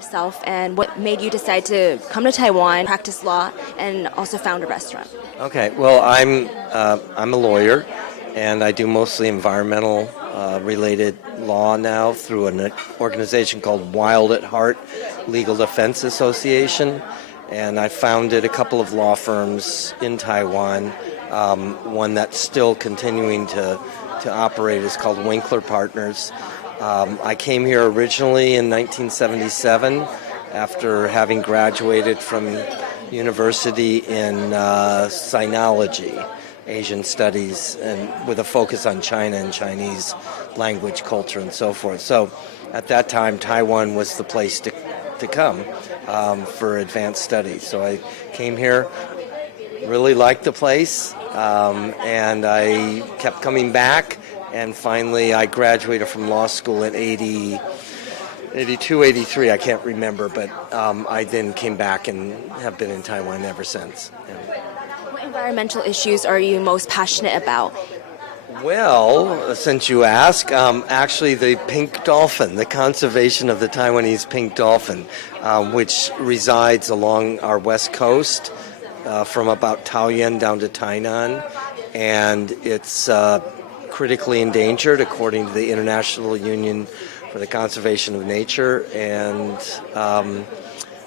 yourself and what made you decide to come to Taiwan, practice law, and also found a restaurant? Okay, well, I'm a lawyer, and I do mostly environmental related law now through an organization called Wild at Heart Legal Defense Association, and I founded a couple of law firms in Taiwan. One that's still continuing to operate is called Winkler Partners. I came here originally in 1977 after having graduated from university in sinology, Asian studies, and with a focus on China and Chinese language, culture, and so forth. So at that time, Taiwan was the place to come for advanced studies. So I came here, really liked the place, and I kept coming back, and finally I graduated from law school in 82, 83, I can't remember, but I then came back and have been in Taiwan ever since. Yeah. What environmental issues are you most passionate about? Well, since you ask, actually the pink dolphin, the conservation of the Taiwanese pink dolphin, which resides along our west coast from about Taoyuan down to Tainan, and it's critically endangered according to the International Union for the Conservation of Nature, and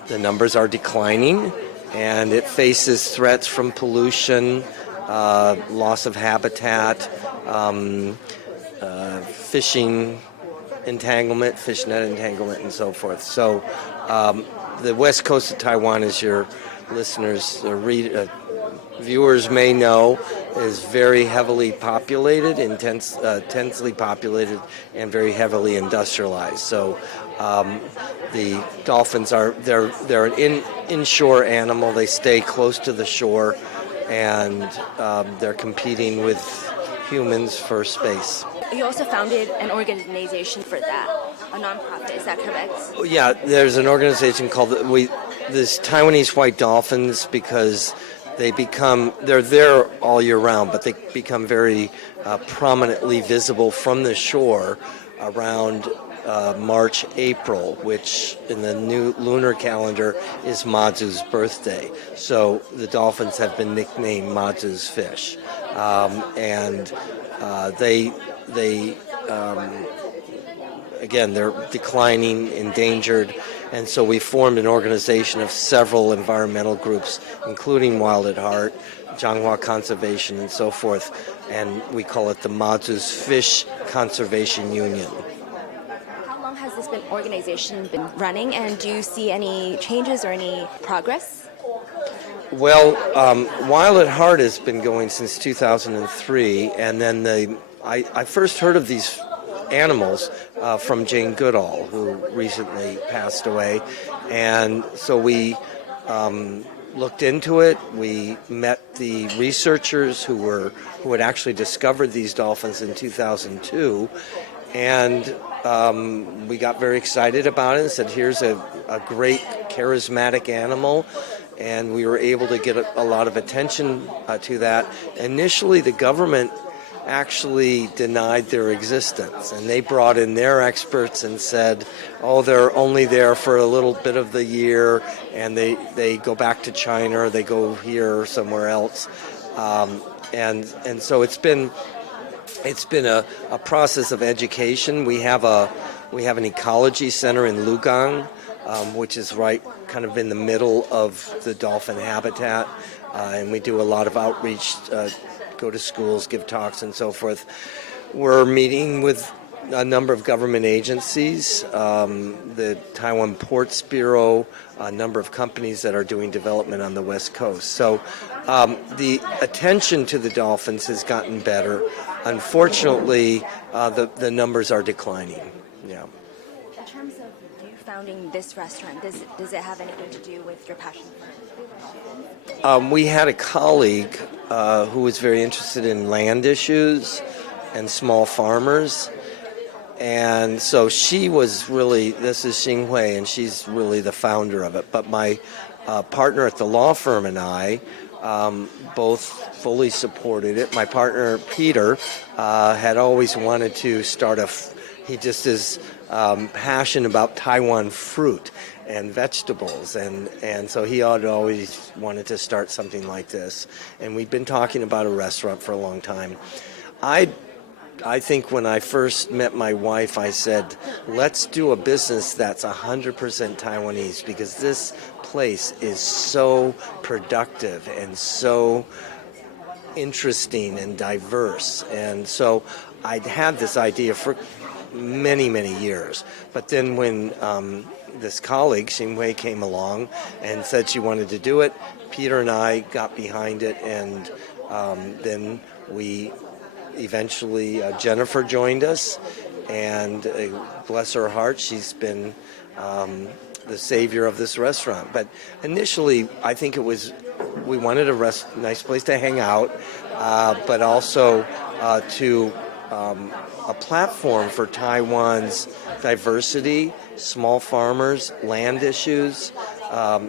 the numbers are declining, and it faces threats from pollution, loss of habitat, fishing entanglement, fish net entanglement, and so forth. So the west coast of Taiwan, as your listeners, viewers may know, is very heavily populated, intensely populated, and very heavily industrialized. So the dolphins they're an inshore animal. They stay close to the shore, and they're competing with humans for space. You also founded an organization for that, a nonprofit. Is that correct? Yeah, there's an organization called this Taiwanese white dolphins, because they're there all year round, but they become very prominently visible from the shore around March, April, which in the new lunar calendar is Mazu's birthday. So the dolphins have been nicknamed Mazu's fish, and again, they're declining, endangered, and so we formed an organization of several environmental groups, including Wild at Heart, Zhanghua Conservation, and so forth, and we call it the Mazu's Fish Conservation Union. How long has this organization been running, and do you see any changes or any progress? Well, Wild at Heart has been going since 2003, and then I first heard of these animals from Jane Goodall, who recently passed away, and so we looked into it. We met the researchers who had actually discovered these dolphins in 2002, and we got very excited about it and said, here's a great charismatic animal, and we were able to get a lot of attention to that. Initially, the government actually denied their existence, and they brought in their experts and said, oh, they're only there for a little bit of the year, and they go back to China, or they go here or somewhere else, and so it's been a process of education. We have an ecology center in Lugang, which is right kind of in the middle of the dolphin habitat, and we do a lot of outreach, go to schools, give talks, and so forth. We're meeting with a number of government agencies, the Taiwan Ports Bureau, a number of companies that are doing development on the West Coast. So the attention to the dolphins has gotten better. Unfortunately, the numbers are declining. Yeah. In terms of you founding this restaurant, does it have anything to do with your passion for it? We had a colleague who was very interested in land issues and small farmers. And so she was really, this is Xing Hui, and she's really the founder of it. But my partner at the law firm and I both fully supported it. My partner, Peter, had always wanted to start he just is passion about Taiwan fruit and vegetables, and so he had always wanted to start something like this. And we'd been talking about a restaurant for a long time. I think when I first met my wife, I said, let's do a business that's 100% Taiwanese, because this place is so productive and so interesting and diverse. And so I'd had this idea for many, many years. But then when this colleague, Xinhui, came along and said she wanted to do it, Peter and I got behind it, and then we eventually, Jennifer joined us, and bless her heart, she's been the savior of this restaurant. But initially, I think it was, we wanted a nice place to hang out, but also to a platform for Taiwan's diversity, small farmers, land issues.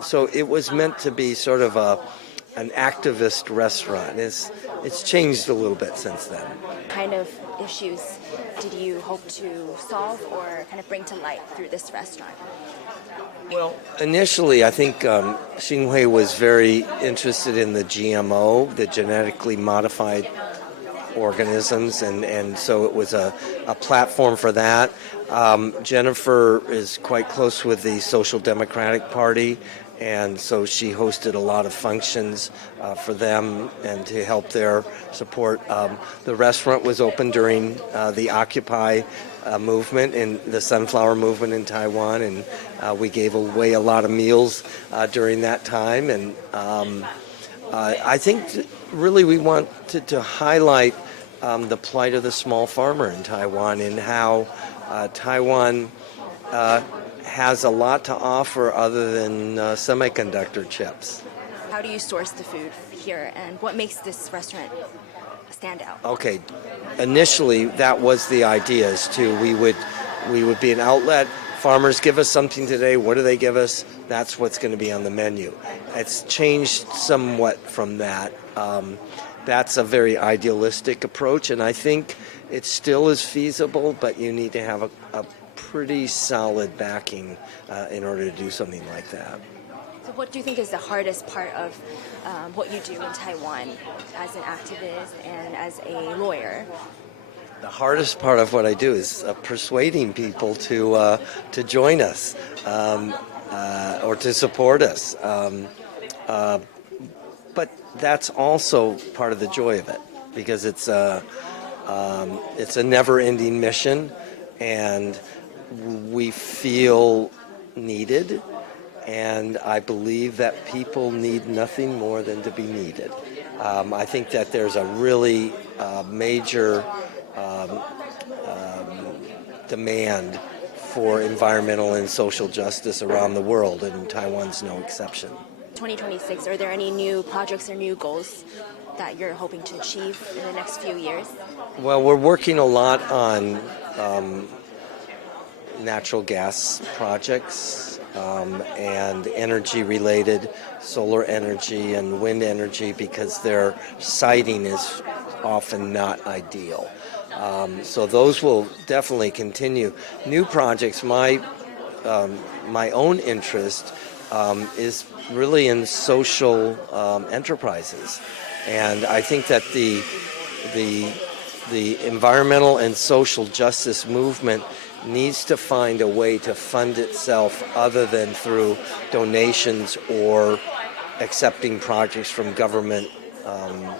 So it was meant to be sort of an activist restaurant. It's changed a little bit since then. What kind of issues did you hope to solve or kind of bring to light through this restaurant? Well, initially, I think Xinhui was very interested in the GMO, the genetically modified organisms, and so it was a platform for that. Jennifer is quite close with the Social Democratic Party, and so she hosted a lot of functions for them and to help their support. The restaurant was open during the Occupy movement and the sunflower movement in Taiwan, and we gave away a lot of meals during that time. And I think really we wanted to highlight the plight of the small farmer in Taiwan, and how Taiwan has a lot to offer other than semiconductor chips. How do you source the food here, and what makes this restaurant stand out? Okay, initially that was the idea, is we would be an outlet. Farmers give us something today. What do they give us? That's what's going to be on the menu. It's changed somewhat from that. That's a very idealistic approach, and I think it still is feasible, but you need to have a pretty solid backing in order to do something like that. So what do you think is the hardest part of what you do in Taiwan as an activist and as a lawyer? The hardest part of what I do is persuading people to join us or to support us. But that's also part of the joy of it, because it's a never-ending mission, and we feel needed, and I believe that people need nothing more than to be needed. I think that there's a really major demand for environmental and social justice around the world, and Taiwan's no exception. 2026, are there any new projects or new goals that you're hoping to achieve in the next few years? Well, we're working a lot on natural gas projects and energy-related, solar energy and wind energy, because their siting is often not ideal. So those will definitely continue. New projects, my own interest is really in social enterprises, and I think that the environmental and social justice movement needs to find a way to fund itself other than through donations or accepting projects from government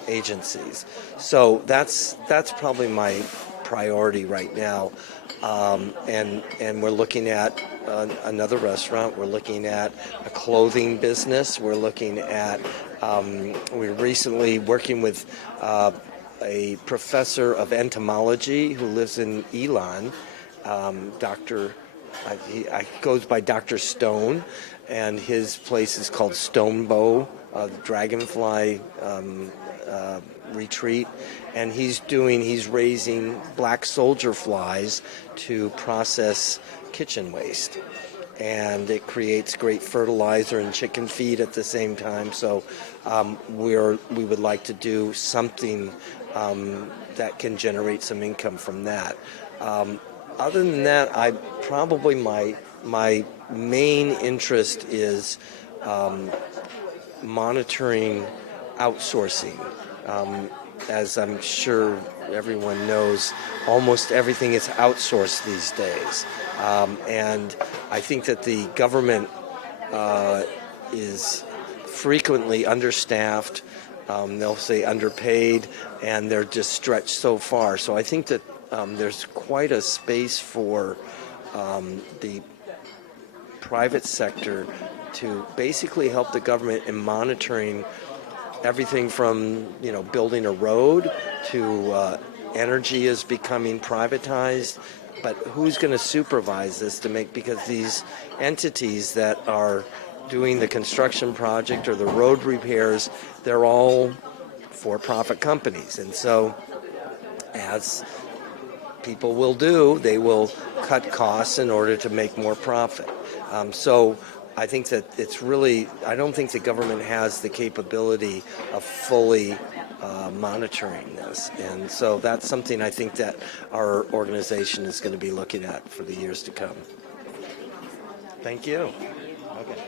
agencies. So that's probably my priority right now. And we're looking at another restaurant. We're looking at a clothing business. We're looking at, we're recently working with a professor of entomology who lives in Elon, he goes by Dr. Stone, and his place is called Stonebow, Dragonfly Retreat, and he's raising black soldier flies to process kitchen waste, and it creates great fertilizer and chicken feed at the same time. So we would like to do something that can generate some income from that. Other than that, I probably my main interest is monitoring outsourcing. As I'm sure everyone knows, almost everything is outsourced these days. And I think that the government is frequently understaffed. They'll say underpaid, and they're just stretched so far. So I think that there's quite a space for the private sector to basically help the government in monitoring everything from building a road to energy is becoming privatized. But who's going to supervise this because these entities that are doing the construction project or the road repairs, they're all for-profit companies. And so as people will do, they will cut costs in order to make more profit. So I think that I don't think the government has the capability of fully monitoring this. And so that's something I think that our organization is going to be looking at for the years to come. Thank you. Okay.